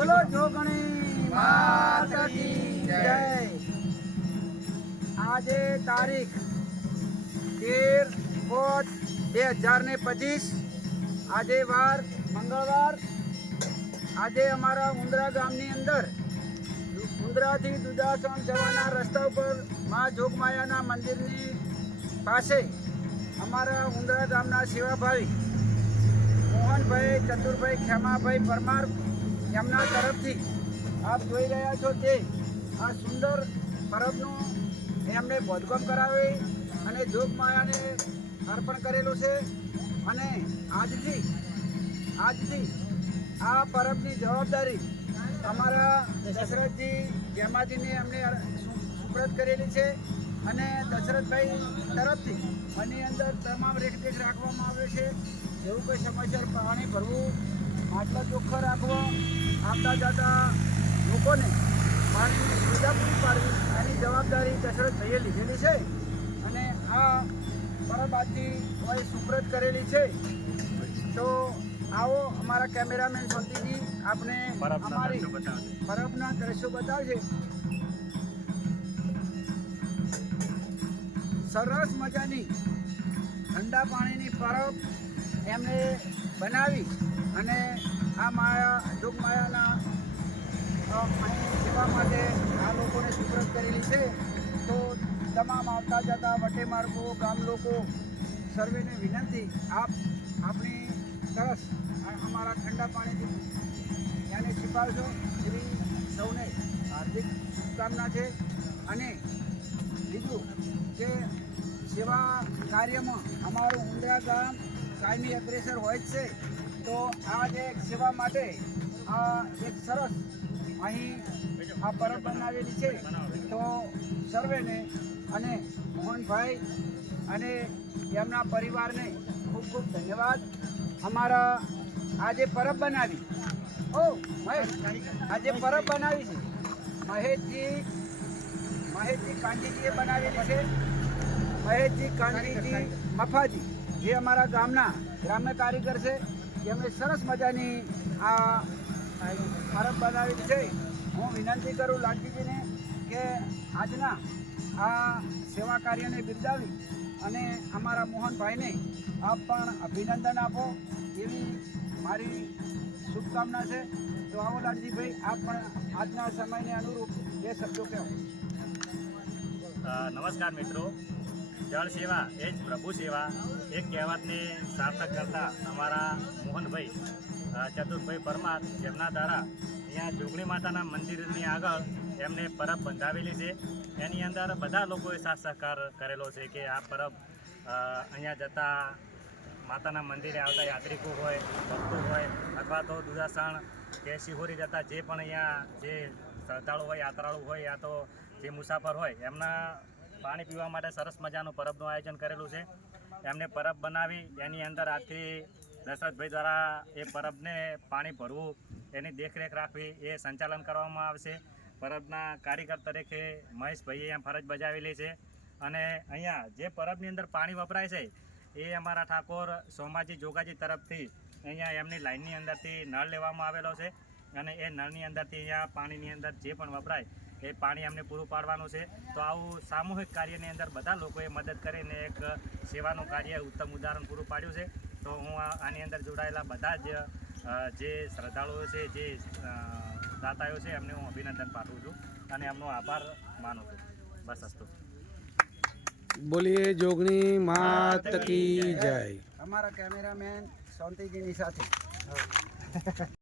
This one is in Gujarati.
બોલો જોગણી માત કી જય. આજે તારીખ તેર પાંચ બે હજાર પચીસ. આજે વાર મંગળવાર. આજે અમારા ઉંદરા ગામની અંદર ઉંદરાથી દુધાસણ જવાના રસ્તા ઉપર મા જોગમાયાના મંદિરની પાસે અમારા ઉંદરા ગામના સેવાભાવી મોહનભાઈ, ચતુરભાઈ, ખેમાભાઈ પરમાર એમના તરફથી આપ જોઈ રહ્યા છો તે આ સુંદર પરબનું એમને બોધગમ કરાવી અને જોગમાયાને અર્પણ કરેલું છે. અને આજથી આજથી આ પરબની જવાબદારી અમારા દશરથજી જેમાજીને અમને સુપ્રત કરેલી છે. અને દશરથભાઈ તરફથી આની અંદર તમામ રેખદેખ રાખવામાં આવે છે. એવું કોઈ સમયસર પાણી ભરવું માટલા ચોખ્ખા રાખવા આવતા જતા લોકોને પાણીની સુવિધા પૂરી પાડવી એની જવાબદારી કસરત ભાઈએ લીધેલી છે. અને આ પરબ આજથી કોઈ સુપ્રત કરેલી છે. તો આવો અમારા કેમેરામેન શાંતિજી આપણે અમારી પરબના દ્રશ્યો બતાવશે સરસ મજાની ઠંડા પાણીની પરબ એમને બનાવી અને આ માયા જોગ માયાના અહીં સેવા માટે આ લોકોને સુપ્રત કરેલી છે. તો તમામ આવતા જતા વટે માર્ગો, ગામ લોકો, સર્વેને વિનંતી, આપ આપણી સરસ અમારા ઠંડા પાણીથી એને છીપાવશો એવી સૌને હાર્દિક શુભકામના છે. અને બીજું કે સેવા કાર્યમાં અમારું ઉંદરા ગામ કાયમી અગ્રેસર હોય જ છે. તો આ જે સેવા માટે આ એક સરસ અહીં આ પરબ બનાવેલી છે. તો સર્વેને અને મોહનભાઈ અને એમના પરિવારને ખૂબ ખૂબ ધન્યવાદ. અમારા આ જે પરબ બનાવી. ઓ, મહેશ આ જે પરબ બનાવી છે. મહેશજી મહેશજી કાંજીજીએ બનાવેલી છે. મહેશજી કાંજીજી મફાજી, જે અમારા ગામના ગ્રામ્ય કારીગર છે જેમણે સરસ મજાની આ પરબ બનાવી છે. હું વિનંતી કરું લાલજીજીને કે આજના આ સેવા કાર્યને બિરદાવી અને અમારા મોહનભાઈને આપ પણ અભિનંદન આપો એવી મારી શુભકામના છે. તો આવો લાલજીભાઈ, આપ પણ આજના સમયને અનુરૂપ બે શબ્દો કહો. નમસ્કાર મિત્રો. જળ સેવા એ જ પ્રભુ સેવા. એક કહેવતને સાર્થક કરતા અમારા મોહનભાઈ ચતુર્ભાઈ પરમાર જેમના દ્વારા અહીંયા જોગણી માતાના મંદિરની આગળ એમને પરબ બંધાવેલી છે. એની અંદર બધા લોકોએ સાથ સહકાર કરેલો છે કે આ પરબ અહીંયા જતા માતાના મંદિરે આવતા યાત્રિકો હોય, ભક્તો હોય અથવા તો દુધાસણ કે શિહોરી જતા જે પણ અહીંયા જે શ્રદ્ધાળુ હોય, યાત્રાળુ હોય યા તો જે મુસાફર હોય એમના પાણી પીવા માટે સરસ મજાનું પરબનું આયોજન કરેલું છે. એમને પરબ બનાવી, એની અંદર આજથી દશરથભાઈ દ્વારા એ પરબને પાણી ભરવું, એની દેખરેખ રાખવી, એ સંચાલન કરવામાં આવશે. પરબના કારીગર તરીકે મહેશભાઈએ અહીંયા ફરજ બજાવેલી છે. અને અહીંયા જે પરબની અંદર પાણી વપરાય છે, એ અમારા ઠાકોર સોમાજી જોગાજી તરફથી અહીંયા એમની લાઇનની અંદરથી નળ લેવામાં આવેલો છે. અને એ નળની અંદરથી અહીંયા પાણીની અંદર જે પણ વપરાય એ પાણી અમને પૂરું પાડવાનું છે. તો આવું સામૂહિક કાર્યની અંદર બધા લોકોએ મદદ કરીને એક સેવાનું કાર્ય ઉત્તમ ઉદાહરણ પૂરું પાડ્યું છે. તો હું આ- આની અંદર જોડાયેલા બધા જ જે શ્રદ્ધાળુઓ છે જે દાતાઓ છે એમને હું અભિનંદન પાઠવું છું અને એમનો આભાર માનું છું. બસ અસ્તુ. બોલીએ જોગણી માત કી જય. અમારા કેમેરામેન શાંતિજીની સાથે.